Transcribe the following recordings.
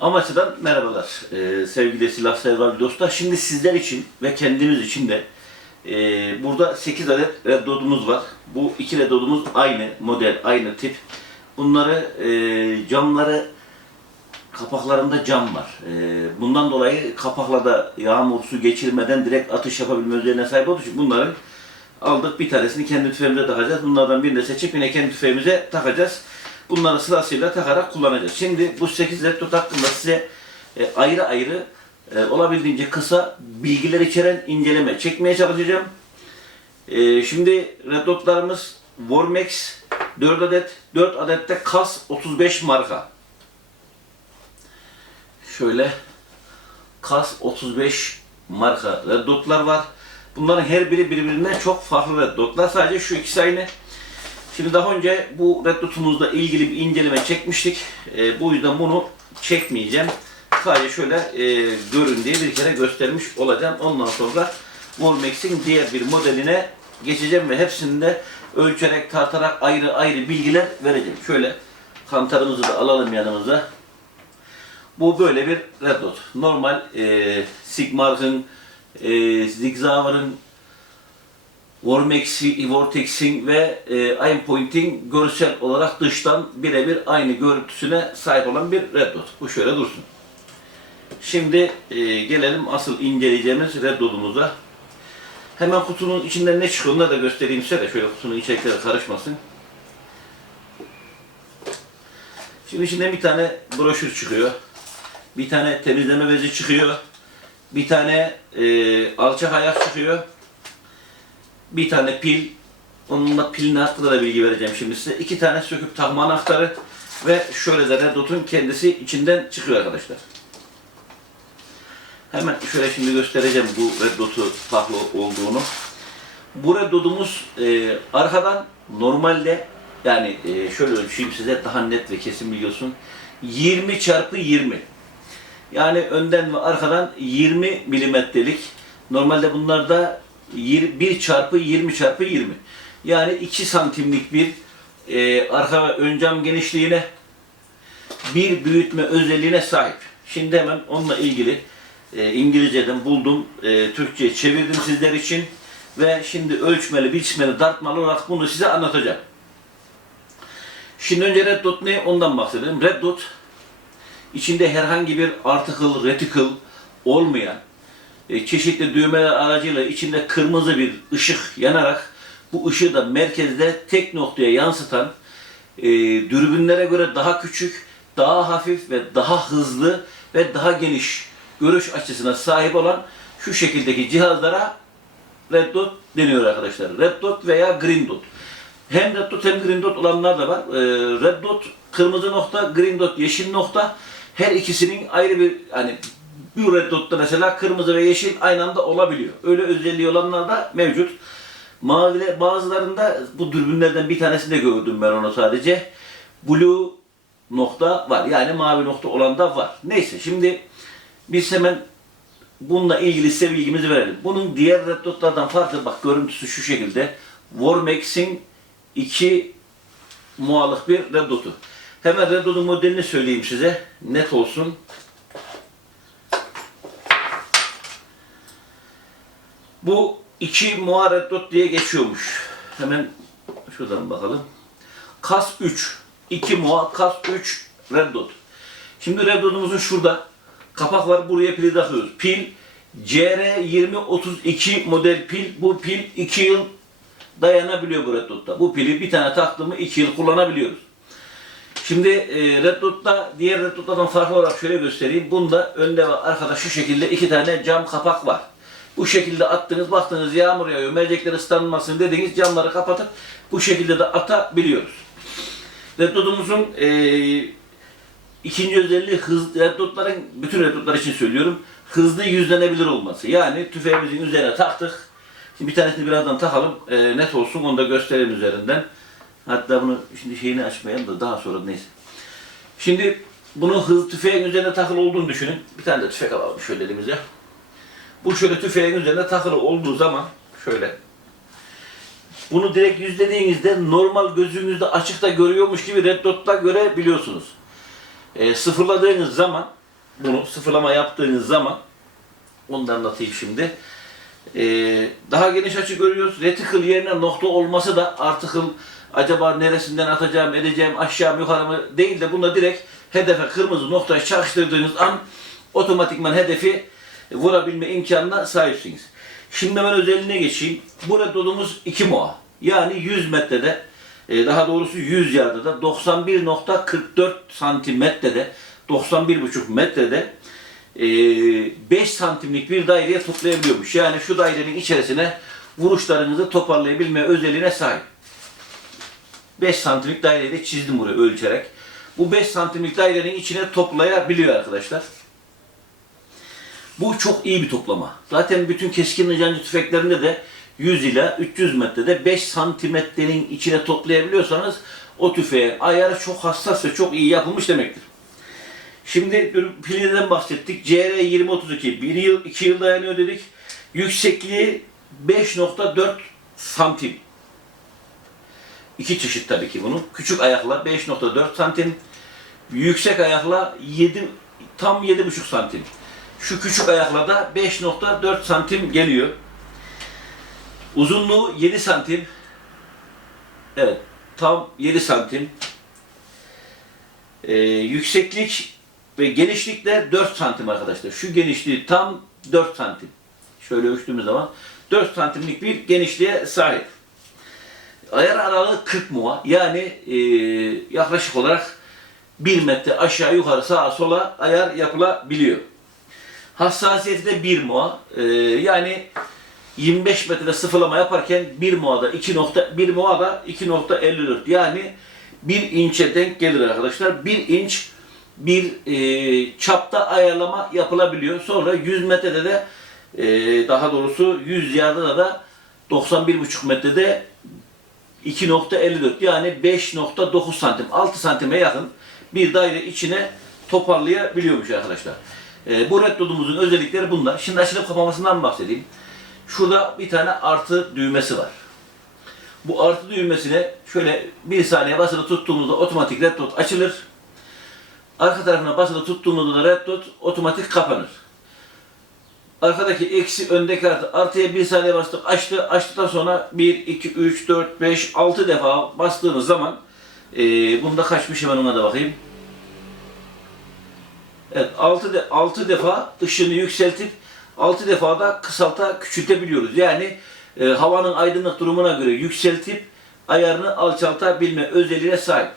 Amaçlı'dan merhabalar ee, sevgili silah sever dostlar. Şimdi sizler için ve kendimiz için de ee, burada 8 adet red dot'umuz var. Bu iki red dot'umuz aynı model, aynı tip. Bunları ee, camları kapaklarında cam var. Ee, bundan dolayı kapaklarda yağmur su geçirmeden direkt atış yapabilme özelliğine sahip olduğu için bunların aldık bir tanesini kendi tüfeğimize takacağız. Bunlardan birini de seçip yine kendi tüfeğimize takacağız. Bunları sırasıyla takarak kullanacağız. Şimdi bu 8 red dot hakkında size e, ayrı ayrı e, olabildiğince kısa bilgiler içeren inceleme çekmeye çalışacağım. E, şimdi red dotlarımız Warmax 4 adet, 4 adette KAS 35 marka. Şöyle KAS 35 marka red dotlar var. Bunların her biri birbirinden çok farklı red dotlar. Sadece şu ikisi aynı. Şimdi daha önce bu red dotumuzla ilgili bir inceleme çekmiştik. E, bu yüzden bunu çekmeyeceğim. Sadece şöyle e, görün diye bir kere göstermiş olacağım. Ondan sonra Volmex'in diğer bir modeline geçeceğim ve hepsini de ölçerek, tartarak ayrı ayrı bilgiler vereceğim. Şöyle kantarımızı da alalım yanımıza. Bu böyle bir red dot. Normal e, Sigmar'ın, e, Zigzauer'ın, Vormex'i, Vortex'in ve e, Aimpoint'in görsel olarak dıştan birebir aynı görüntüsüne sahip olan bir red dot. Bu şöyle dursun. Şimdi e, gelelim asıl inceleyeceğimiz red dot'umuza. Hemen kutunun içinden ne çıkıyor onu da göstereyim size de şöyle kutunun içerikleri karışmasın. Şimdi içinden bir tane broşür çıkıyor. Bir tane temizleme bezi çıkıyor. Bir tane e, alçak ayak çıkıyor. Bir tane pil. Onunla pilin hakkında da bilgi vereceğim şimdi size. İki tane söküp takma anahtarı ve şöyle de Red Dot'un kendisi içinden çıkıyor arkadaşlar. Hemen şöyle şimdi göstereceğim bu Red Dot'u farklı olduğunu. Bu Red Dot'umuz e, arkadan normalde yani e, şöyle ölçeyim size daha net ve kesin biliyorsun. 20 çarpı 20. Yani önden ve arkadan 20 milimetrelik. Normalde bunlarda 1 çarpı 20 çarpı 20. Yani 2 santimlik bir e, arka ve ön cam genişliğine bir büyütme özelliğine sahip. Şimdi hemen onunla ilgili e, İngilizceden buldum, e, Türkçe'ye çevirdim sizler için ve şimdi ölçmeli, biçmeli, dartmalı olarak bunu size anlatacağım. Şimdi önce Red Dot ne ondan bahsedelim. Red Dot içinde herhangi bir article, reticle olmayan çeşitli düğmeler aracıyla içinde kırmızı bir ışık yanarak bu ışığı da merkezde tek noktaya yansıtan e, dürbünlere göre daha küçük, daha hafif ve daha hızlı ve daha geniş görüş açısına sahip olan şu şekildeki cihazlara Red Dot deniyor arkadaşlar. Red Dot veya Green Dot. Hem Red Dot hem Green Dot olanlar da var. Ee, Red Dot kırmızı nokta, Green Dot yeşil nokta. Her ikisinin ayrı bir hani bir Red Dot'ta mesela kırmızı ve yeşil aynı anda olabiliyor. Öyle özelliği olanlar da mevcut. Maviler bazılarında bu dürbünlerden bir tanesinde gördüm ben onu sadece. Blue nokta var. Yani mavi nokta olan da var. Neyse şimdi biz hemen bununla ilgili size bilgimizi verelim. Bunun diğer red dotlardan farkı bak görüntüsü şu şekilde. Warmax'in iki mualık bir red dotu. Hemen red dotun modelini söyleyeyim size. Net olsun. Bu iki muar red dot diye geçiyormuş. Hemen şuradan bakalım. Kas 3. 2 muar kas 3 red dot. Şimdi red dotumuzun şurada kapak var. Buraya pili takıyoruz. Pil CR2032 model pil. Bu pil 2 yıl dayanabiliyor bu Red Dot'ta. Bu pili bir tane taktı mı 2 yıl kullanabiliyoruz. Şimdi e, Red diğer Red Dot'lardan farklı olarak şöyle göstereyim. Bunda önde ve arkada şu şekilde iki tane cam kapak var. Bu şekilde attınız, baktınız yağmur yağıyor, mercekler ıslanmasın dediğiniz camları kapatıp bu şekilde de atabiliyoruz. Red Dot'umuzun e, ikinci özelliği hız, Red Dot'ların, bütün Red Dot'lar için söylüyorum, hızlı yüzlenebilir olması. Yani tüfeğimizin üzerine taktık. Şimdi bir tanesini birazdan takalım, e, net olsun, onu da gösterelim üzerinden. Hatta bunu şimdi şeyini açmayalım da daha sonra neyse. Şimdi bunu hız tüfeğin üzerine takılı olduğunu düşünün. Bir tane de tüfek alalım şöyle elimize. Bu şöyle tüfeğin üzerine takılı olduğu zaman şöyle bunu direkt yüzlediğinizde normal gözünüzde açıkta görüyormuş gibi red dot'ta görebiliyorsunuz. E, sıfırladığınız zaman bunu sıfırlama yaptığınız zaman onu da anlatayım şimdi. Ee, daha geniş açı görüyoruz. Reticle yerine nokta olması da article acaba neresinden atacağım, edeceğim, aşağı mı yukarı mı değil de bunda direkt hedefe kırmızı noktayı çakıştırdığınız an otomatikman hedefi vurabilme imkanına sahipsiniz. Şimdi ben özelliğine geçeyim. Bu retodumuz 2 moa. Yani 100 metrede e, daha doğrusu 100 yardada 91.44 santimetrede 91.5 metrede e, 5 santimlik bir daireye toplayabiliyormuş. Yani şu dairenin içerisine vuruşlarınızı toparlayabilme özelliğine sahip. 5 santimlik daireyi de çizdim buraya ölçerek. Bu 5 santimlik dairenin içine toplayabiliyor arkadaşlar. Bu çok iyi bir toplama. Zaten bütün keskin nişancı tüfeklerinde de 100 ila 300 metrede 5 santimetrenin içine toplayabiliyorsanız o tüfeğin ayarı çok hassas ve çok iyi yapılmış demektir. Şimdi piliden bahsettik. CR 2032 1 yıl 2 yıl dayanıyor dedik. Yüksekliği 5.4 santim. İki çeşit tabii ki bunun. Küçük ayakla 5.4 santim. Yüksek ayakla 7 tam 7.5 santim. Şu küçük ayakla da 5.4 santim geliyor. Uzunluğu 7 santim. Evet, tam 7 santim. Ee, yükseklik ve genişlik de 4 santim arkadaşlar. Şu genişliği tam 4 santim. Şöyle ölçtüğümüz zaman 4 santimlik bir genişliğe sahip. Ayar aralığı 40 muha. Yani e, yaklaşık olarak 1 metre aşağı yukarı sağa sola ayar yapılabiliyor. Hassasiyeti de 1 muha. E, yani 25 metrede sıfırlama yaparken 1 muada 2 nokta 1 muada 2.54 yani 1 inçe denk gelir arkadaşlar. 1 inç bir e, çapta ayarlama yapılabiliyor. Sonra 100 metrede de e, daha doğrusu 100 yardada da 91,5 metrede 2.54 yani 5.9 santim 6 santime yakın bir daire içine toparlayabiliyormuş arkadaşlar. E, bu red dot'umuzun özellikleri bunlar. Şimdi açılıp kapamasından bahsedeyim. Şurada bir tane artı düğmesi var. Bu artı düğmesine şöyle bir saniye basılı tuttuğumuzda otomatik red dot açılır. Arka tarafına basılı tuttuğumuzda da red dot otomatik kapanır. Arkadaki eksi öndeki artı artıya bir saniye bastık açtı. Açtıktan sonra 1, 2, 3, 4, 5, 6 defa bastığınız zaman e, bunda kaçmış hemen ona da bakayım. Evet 6, de, 6 defa ışını yükseltip 6 defa da kısalta küçültebiliyoruz. Yani e, havanın aydınlık durumuna göre yükseltip ayarını alçaltabilme özelliğine sahip.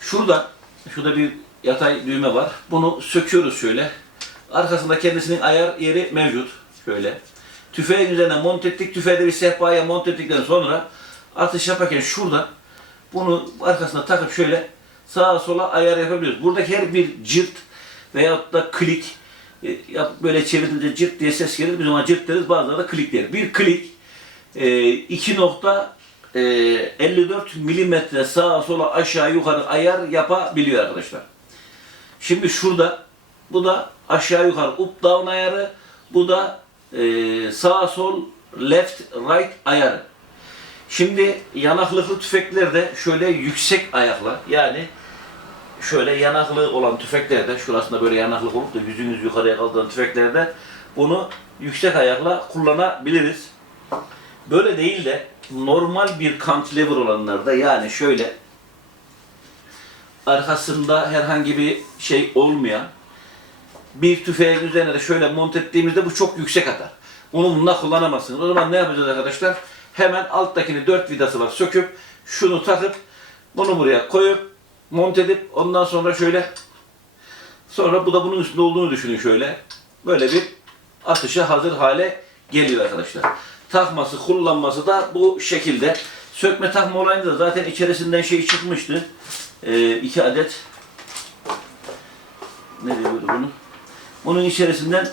Şurada, şurada bir yatay düğme var. Bunu söküyoruz şöyle. Arkasında kendisinin ayar yeri mevcut. Şöyle. Tüfeğin üzerine monte ettik. Tüfeği bir sehpaya monte ettikten sonra atış yaparken şurada bunu arkasına takıp şöyle sağa sola ayar yapabiliyoruz. Buradaki her bir cırt veyahut da klik e, yap- böyle çevirdiğinde cırt diye ses gelir. Biz ona cırt deriz. Bazıları da klik der. Bir klik e, 2.54 milimetre sağa sola aşağı yukarı ayar yapabiliyor arkadaşlar. Şimdi şurada bu da aşağı yukarı up down ayarı. Bu da e, sağ sol left right ayarı. Şimdi yanaklıklı tüfeklerde şöyle yüksek ayakla yani şöyle yanaklı olan tüfeklerde şurasında böyle yanaklık olup da yüzünüz yukarıya kaldıran tüfeklerde bunu yüksek ayakla kullanabiliriz. Böyle değil de normal bir cantilever olanlarda yani şöyle arkasında herhangi bir şey olmayan bir tüfeğin üzerine de şöyle monte ettiğimizde bu çok yüksek atar. Bunu bununla kullanamazsınız. O zaman ne yapacağız arkadaşlar? Hemen alttakini dört vidası var söküp şunu takıp bunu buraya koyup monte edip ondan sonra şöyle sonra bu da bunun üstünde olduğunu düşünün şöyle. Böyle bir atışa hazır hale geliyor arkadaşlar. Takması, kullanması da bu şekilde. Sökme takma olayında da zaten içerisinden şey çıkmıştı. Ee, iki adet ne diyordu bunu? Bunun içerisinden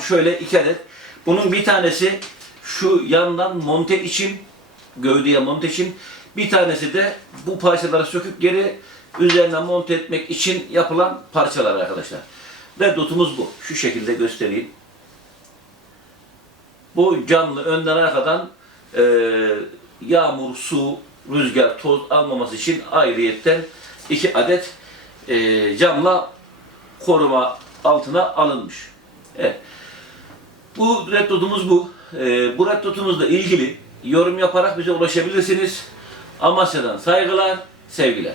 şöyle iki adet. Bunun bir tanesi şu yandan monte için, gövdeye monte için, bir tanesi de bu parçaları söküp geri üzerine monte etmek için yapılan parçalar arkadaşlar. Ve dotumuz bu. Şu şekilde göstereyim. Bu canlı önden arkadan e, yağmur, su, rüzgar, toz almaması için ayrıyetten iki adet e, camla koruma altına alınmış. Evet. Bu red dot'umuz bu. Ee, bu red dot'umuzla ilgili yorum yaparak bize ulaşabilirsiniz. Amasya'dan saygılar, sevgiler.